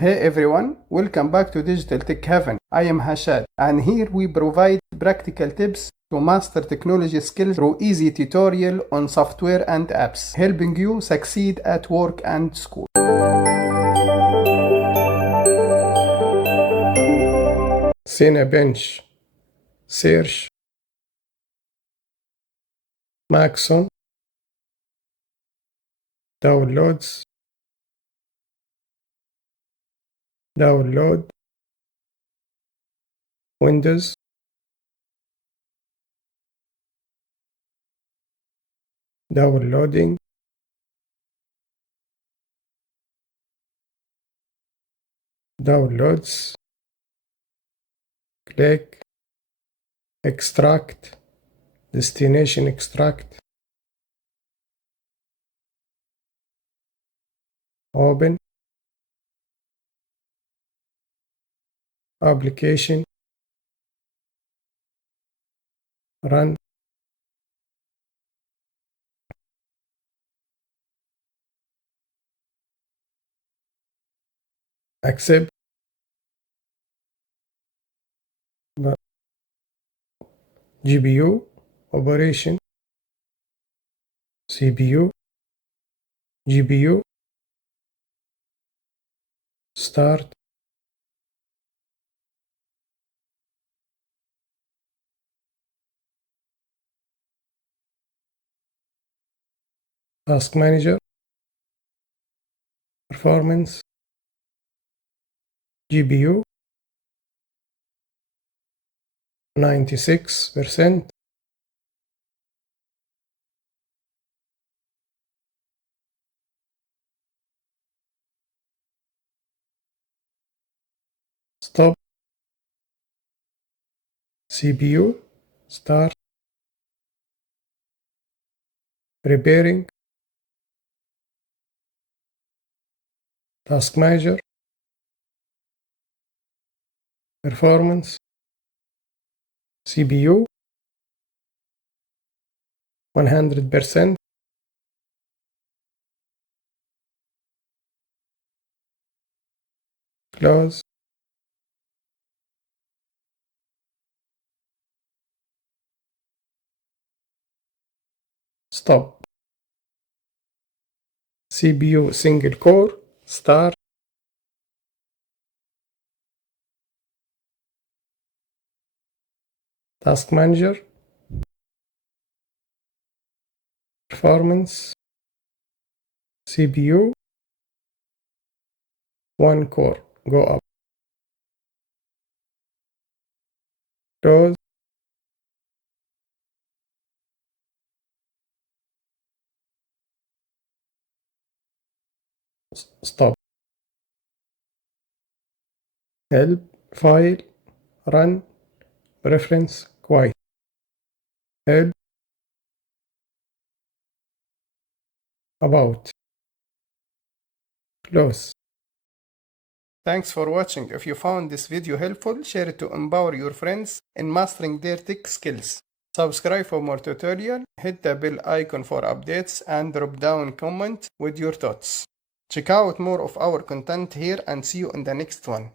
Hey everyone, welcome back to Digital Tech Heaven. I am Hashad, and here we provide practical tips to master technology skills through easy tutorial on software and apps, helping you succeed at work and school. Cinebench, search, Maxon, downloads, download, Windows, downloading, downloads, click, extract, destination extract, open, application, run, accept, GPU, operation, CPU, GPU, start, task manager, performance, GPU, 96%, stop, CPU, start, preparing, task manager, performance, CPU, 100%, close, stop, CPU single core, start, task manager, performance, CPU, 1 core, go up, close, stop, help, file, run, preference, quiet, help, about, close. Thanks for watching. If you found this video helpful, share it to empower your friends in mastering their tech skills. Subscribe for more tutorial, hit the bell icon for updates, and drop down comment with your thoughts. Check out more of our content here and see you in the next one.